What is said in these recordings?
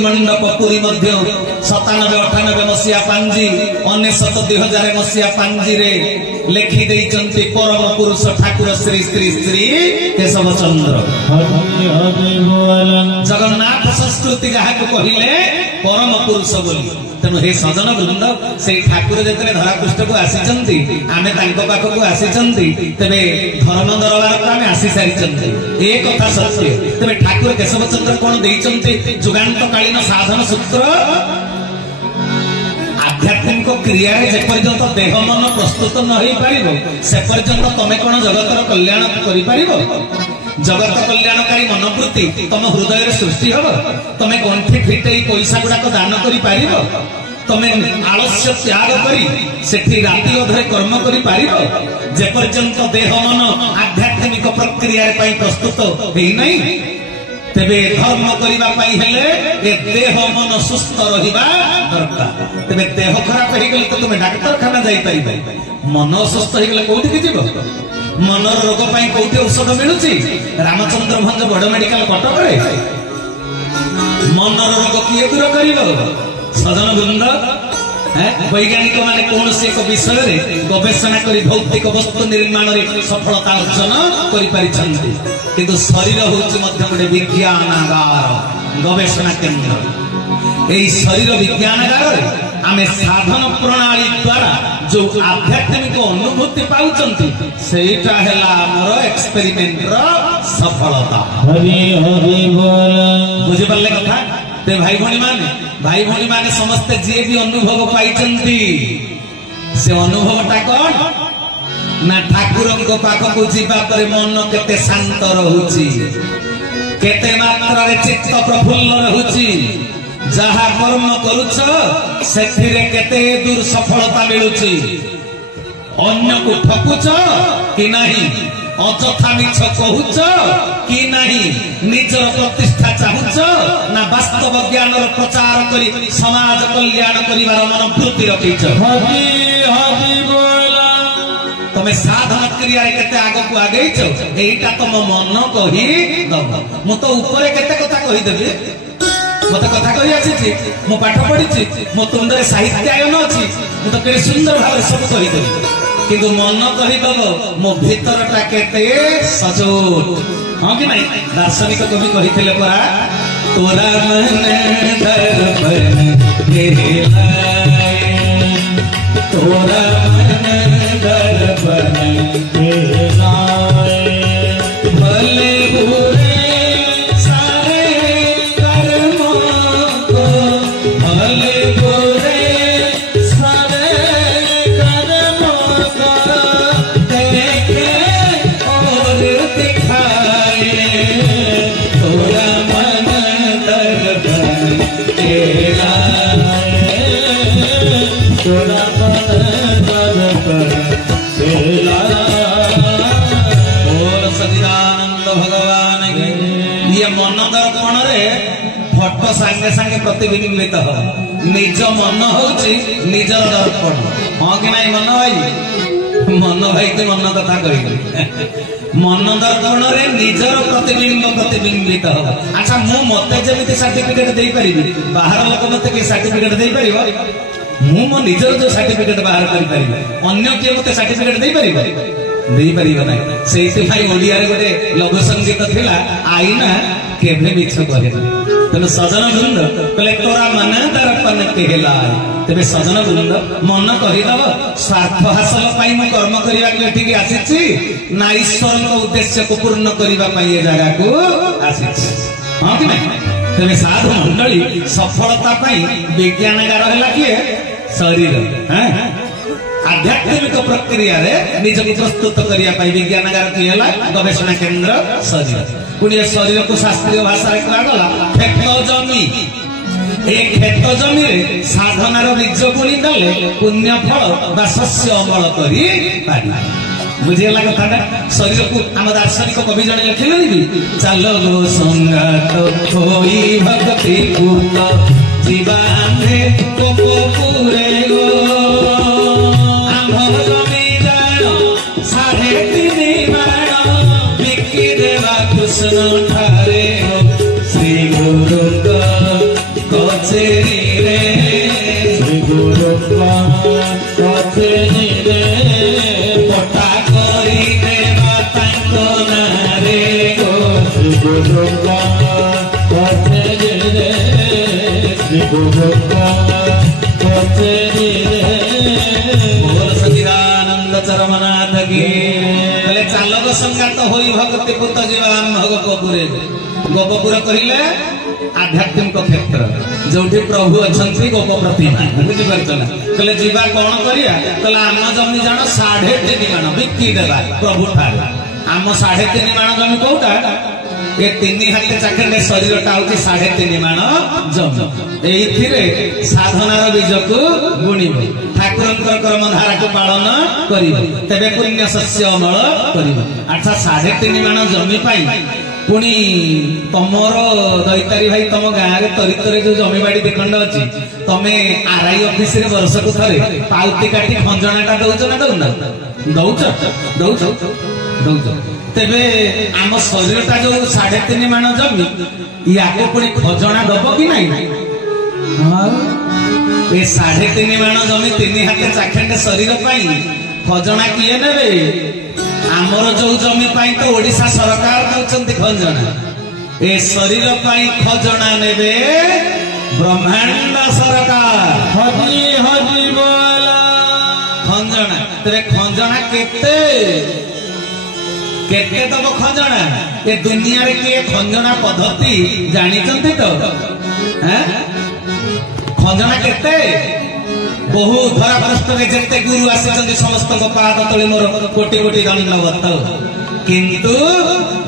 मंडप पुरी 97-98 मसीहा पांजी 99-2000 मसीहा पांजी रे लेखि देइचंती परम पुरुष ठाकुर श्री श्री श्री केशव चंद्र जगन्नाथ संस्कृति जहाँ को कहले परम पुरुष बोली। तेणु हे सजन वृंद से ठाकुर जिते धरापृष्ठ को आसी आमे पाखक आसी तेरे धर्म दरबार को आम आसी सारी ए कथा सत्य। तेरे ठाकुर केशव चंद्र कौन देइचंती जुगान्तकालीन साधन सूत्र आध्यात्मिक क्रिया जेपर्यंत देह मन प्रस्तुत न हो पार से पर्यंत तमें कौन जगतर कल्याण कर जगत कल्याणकारी मनोवृत्ति तम हृदय सृष्टि हम तमें गंठी फिटे पैसा गुड़ाक दान कर तमें आलस्य त्याग करी राति अधरे कर्म कर जेपर्यंत देह मन आध्यात्मिक प्रक्रिया प्रस्तुत होना तेबे धर्म करने देह मन सुस्थ रहा दरकार। तेबे देह खराब हो गले तो तुम्हें डाक्तरखाना जापर मन असुस्थ हो गले कौटी जीव मनर रोग कौटी औषध मिलूची रामचंद्र भंज बड़ मेडिकल कटक मनर रोग किए दूर कर सजन वृंद वैज्ञानिक माने कौन से एक विषय रे गवेषणा करी भौतिक वस्तु निर्माण रे सफलता अर्जन करि परिछंती किंतु शरीर होची मध्य गोटे विज्ञानागार गवेषणा केंद्र। एई शरीर विज्ञानागार रे आमे साधन प्रणाली द्वारा जो आध्यात्मिक अनुभूति पाउचंती सेटा हैला हमर एक्सपेरिमेंट रो सफलता। हरि हरि बोल बुझि पल्ले कथा ते भाई भौणी माने समस्ते जे भी अनुभव पाइचंती से अनुभवटा कौन ना ठाकुर पाखक जीवा पर मन केते शांत रहुची केते मात्रा रे चित्त प्रफुल्ल रहुची जहा कर्म करुछ सेथिरे केते दूर सफलता मिलुची अन्य को ठकुच कि नहीं अजथा मिछ कहूच कि नहीं निजर प्रतिष्ठा चाहूच ना वास्तव ज्ञान प्रचार करी समाज कल्याण करिवार मनोवृत्ति रखीच। तमे साधन क्रिया केते आग को आगेइछ एटा तुम मन कही दब मु तो ऊपर केते कथा कहि देबी मत कथा कहि आछि मु पाठ पढिछि मो तुंदरे साहित्यायन अछि मु तो केते सुंदर भाव सब कहि देबी किंतु मन कहीदब मो भीतर टा केते सजोट हाँ कि नहीं। दार्शनिक कवि कही परा तोरा मन दर्पण कहलाए तोरा मन दर्पण कहलाए भले बुरे सारे कर्मों को भले बुरे फटो सांगे सांगे प्रतिबिंबित हो निज मन होची निजर दर्पण हाँ कि नहीं मन भाई तो मन कथा कह मन दर्पण रे निजर प्रतिबिंब प्रतिबिंबित हो। अच्छा मु मते जमिति सर्टिफिकेट दे परिबी बाहर लोक मते के सर्टिफिकेट दे परिबो मु मो निजर जो सर्टिफिकेट बाहर करि परिबो अन्य के मते सर्टिफिकेट दे परिबो दे परिबो नहीं। सेति भाई ओडिया रे गोटे लघु संगीत थिला आईना केभे मिछ कहे तेज सजन वृंद कहले तोरा मन दर्पण कहलाए तेरे सजन वृंद मन कहीदब स्वार्थ हासिल पाई मु कर्म करने को आसी ना ईश्वर उद्देश्य को पूर्ण करने जगह को आसी हाँ कि नहीं। तेरे साधु मंडली सफलता विज्ञानगार है किए शरीर आध्यात्मिक प्रक्रिया रे निजक प्रस्तुत करने विज्ञानगार किए गवेषणा केंद्र शरीर पुणे शरीर को शास्त्रीय भाषा कहला खेत जमी एक खेत जमी रे साधनार बीज बुणी देले पुण्य फल शस्य अमल करी बुझेगा कथा शरीर को आम दार्शनिक कवि जड़े लिखिले भी चल गो संगात होई भक्ति पूत जीवाने कोपुरे गो आम जमी जानो 3.5 माण बिकी देवा कृष्ण ठारे श्री गुरु कचेरी रे श्री गुरुंगा कचेरी रे पटा करी देवा तांको नारे गो श्री गुरुंगा कचेरी रे श्री गुरुंगा कचेरी रे बोल सच्चिदानंद चरमनाथ की बोले चालक संगात होई भक्ति पुत जीवान भग कपुरे गोपपुर कहले आध्यात्मिक क्षेत्र जो प्रभु अच्छा गोप प्रतिमा बुझीपार ना कहले जीवा कौन करिया कहले आम जमी जान 3.5 माण बिकी देवा प्रभु ठार आम 3.5 माण जमी कौटा ये 3 हाथ चाखंडे शरीरटा हूँ 3.5 माण जमी एथिरे साधनार बीज को बुणीब ठाकुर कर्मधारा को पालन कर तेरे पुण्य शस्य अमल कर अच्छा 3.5 माण जमी पाई पुणी तमर दैतारी भाई तुम गाँव में तरितर जो जमीबाड़ी दिखंड अच्छी तमे आरआई ऑफिस रे वर्ष को थरे पाउती काटी खंजनाटा दौच ना दौना दौच दौच दौच तेबे आम शरीरटा जो 3.5 माण जमी या पुणी खजना दब कि नहीं ये 3.5 माण जमी 3 हाथ चाखंडे शरीर पाई खजना किए नेबे आमर जो जमी पाई तो ओडिशा सरकार दौरान खंजना ए शरीर पाई खजना नेबे ब्रह्मांड सरकार हजी हजी बोला खंजना तेरे खंजना केते केते तब खंजना ए दुनिया रे के खंजना पद्धति जानी चंती तो हैं खंजना केते बहु धरा पृष्ठ में जिते गुरु आसी समस्त पाद तले मोर कोटि कोटि दंडवत किंतु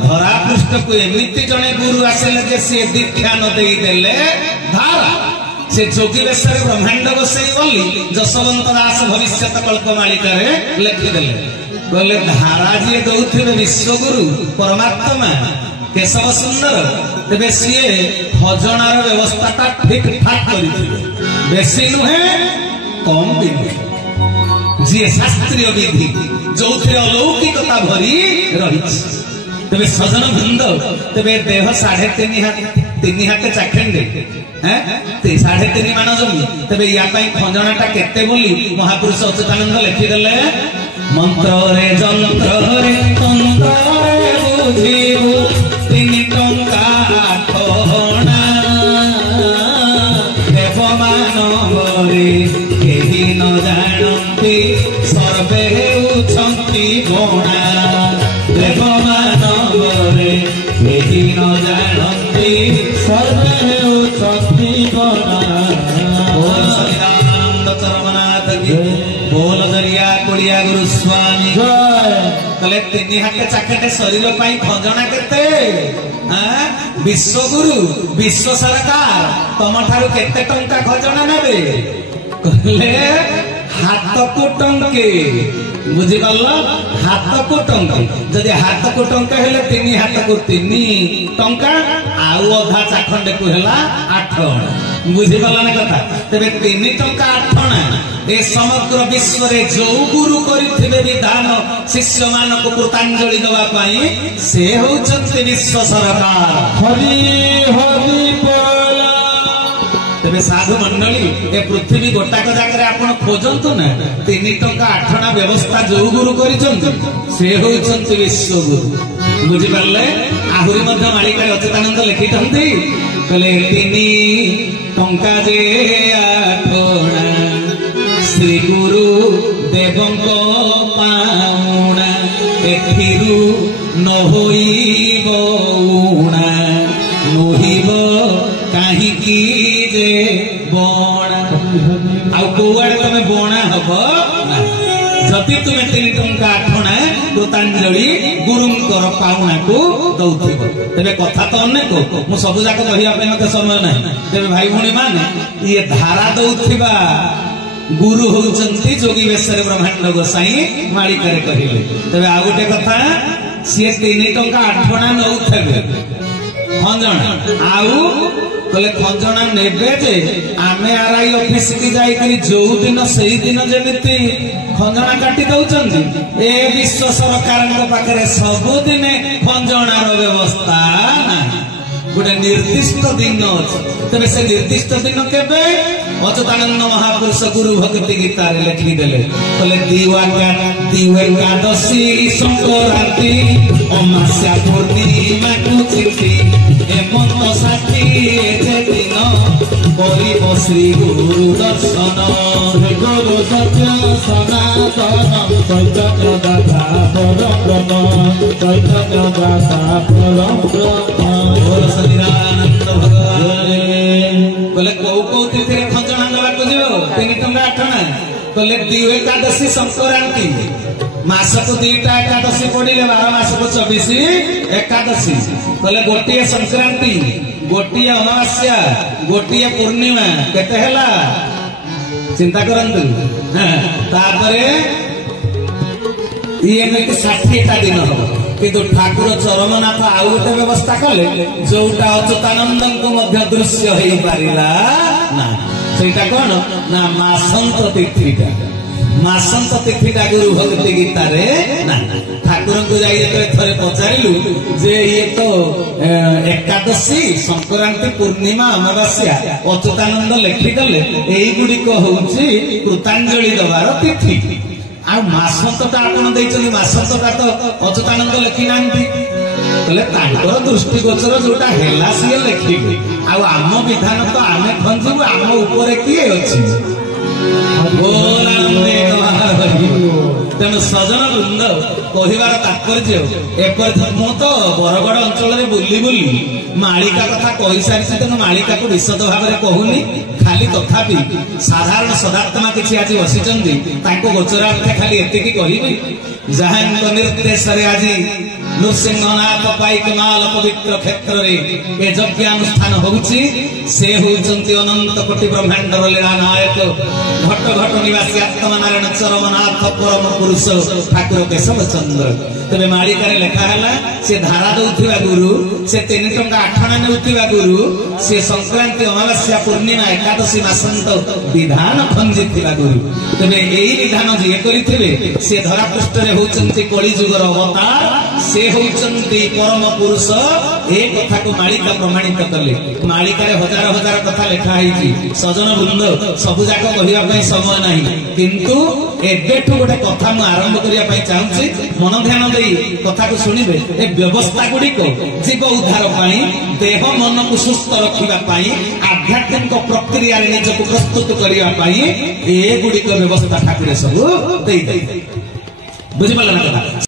धरा पृष्ठ को एमती जने गुरु आसिले जे से दीक्षा न दे देले धारा से जोगी बेसरे ब्रह्मांड बसई बोली जसवंत दास भविष्यत कल्प मालिका रे लिखि देले बोले धारा जी दउथिबे विश्वगुरु परमात्मा केशव सुंदर तेबे सीए खजनार व्यवस्था ठीक ठाक करिथिबे बेसी नुहे कम विधि जी शास्त्रीय विधि जो अलौकिकता भरी रही तेरे सजन वृंद तेरे देह 3.5 हाथ चाखंडे 3.5 माण जमी तेरे या खंजनाटा केते बोली महापुरुष अच्युतानंद लिखिदेले मंत्र रे जंत्र रे तंत्र रे बुझिबु 3 टंका 8 देव मानवरे केही न जानती सर्वे हेउछंती गणा देव मानवरे केही न जानती सर्वे हेउछंती गणा बोल सच्चिदानंद चरमनाथ की बोल दरिया कोड़िया गुरु स्वामी जय कले 3 हाथ चाकटे शरीर पाई खंजना केते विश्वगुरु विश्व सरकार तम ठारू केते टंका खजना नेबे कहले हाथ को टंके बुझी पाल हाथ को टंके जदि हाथ को टंका हेले 3 हाथ को 3 टंका आउ अधा चाखंडे को हेला 8 बुझी पाल ना कथा तेरे 3 टंका 8 अणा ए समग्र विश्व रे जो गुरु करिथिबे विधान शिष्य मान को कृतांजलि दवा पाई से होचंती विश्व सरकार हरि हरि बोला तेरे साधु मंडली ए पृथ्वी गोटाक जाकर आपण खोजंतु ना 3 टंका 8 अणा व्यवस्था जो गुरु करिचंती से होचंती विश्व गुरु बुझी पाले आहुरी मध्य मालिका अच्युतानंद लिखिथंती कहले 3 टंका जे 8 अणा श्री गुरु देवंक पाउणा एथिरु न होइब उणा नहिब काहिकी जे बणा आ कोआडे तमे बणा हबो ना जति तुमे 3 टंका 8 अणा कृतांजलि गुरुंकर पाउणा को दउथिब तेबे कथा तो अनेक मु सब जाक कहिया पे मते समय नाही तेबे भाई भणी माने ये धारा दउथिबा गुरु होचंती जोगी बेसरे ब्रह्मांड गोसाई मालिकारे कहिले तबे आ गोटे कथा से 3 टंका 8 अणा नउथबे खंजणा आउ कले खंजणा नेबे जे आमे आरआई ऑफिस की जाई करी जो दिन सही दिन जेमिति खंजणा काटी दउचंती ए विश्व सरकार को पाखरे सब दिन खंजणार व्यवस्था ना गोटे निर्दिष्ट दिन अच्छे तेरे से निर्दिष्ट दिन केबे अच्युतानंद महापुरुष गुरु भक्ति गीता लिखिदेले बोले दिवाएकादशी संक्रांति अमास्या पूर्णिमा को चिठी हेमंत साथी दिन करिब श्री गुरु दर्शन गुरु सत्य सनातन चैतन्य दाता परब्रह्म चैतन्य दाता परब्रह्म सचिदानंद भगवान बोले कौ तिथि खंजणा देवाक जीव 3 टंका 8 ना बोले दिवाएकादशी संक्रांति मासक 2टा एकादशी पड़े 12 मासक 24 एकादशी बोले गोटे संक्रांति गोटे अमावास्या गोटे पूर्णिमा केते हला चिंता करंतु तापरे ये में 60टा दिन हो किंतु ठाकुर चरमनाथ आउ गोटे व्यवस्था कले जोटा अच्युतानंद को मध्य दृश्य हे पारिला ना सेटा कोन ना मासंत तिथिटा मासंत तिथिटा गुरु भक्ति गीता रे ना ठाकुर को जाई थरे पचारिलु जे ये तो एकादशी संक्रांति पूर्णिमा अमावास्या अच्युतानंद लेखि गले एई गुडी को होउची कृतांजलि दबार तिथि आ मासंतटा आपण दैछनी मासंतटा तो अच्युतानंद लेखि नांती बोले तांकर दृष्टिगोचर जोटा हेला सिए लेखिबे आ आम विधान तो आमे खंजिबु आम ऊपर किए अछि तेणु सजन वृंद कहबार तात्पर्य मु तो बरगड़ अंचल बुली बुली मालिका कथा कही सारी तेणु मालिका को विशद भाव में कहूनी खाली तथापि साधारण सदात्मा किसी आज बसी गोचरार्थे खाली एतिकी कहबी जहाँ निर्देश आज नृसिंहनाथ पाइकमाल पवित्र क्षेत्र रे ए यज्ञानुष्ठान होउची से होउचंती अनंत कोटि ब्रह्मांडर लीला नायक घट घट निवासी आत्मनारायण चरमनाथ परम पुरुष ठाकुर केशव चंद्र तबे मालिकारे लेखा हला से धारा दउथिबा गुरु से 3 टंका 8 ना नेउथिबा गुरु से संक्रांति अमावास्या पूर्णिमा एकादशी मासंत विधान खंजिथिबा गुरु तबे एई विधान जे करिथिबे से धरा पृष्ठ रे होउचंती कली जुगर अवतार से होउचंती परम पुरुष ए कथा को मालिका प्रमाणित करले मालिका रे हजार हजार कथा लेखा हिची सजन वृंद सब जाक कहिया पई समय नाही किंतु एबेठु गोटे कथा मु आरंभ करिया पई चाहूची मन ध्यान देई कथा को सुनिबे ए व्यवस्था गुडी को जीव उद्धार पाई देह मन को सुस्थ रखिबा पाई आध्यात्मिक प्रक्रिया रे निज को प्रस्तुत करिया पाई ए गुडी को व्यवस्था ठाकुर सब देई बुझि पला ना कथा।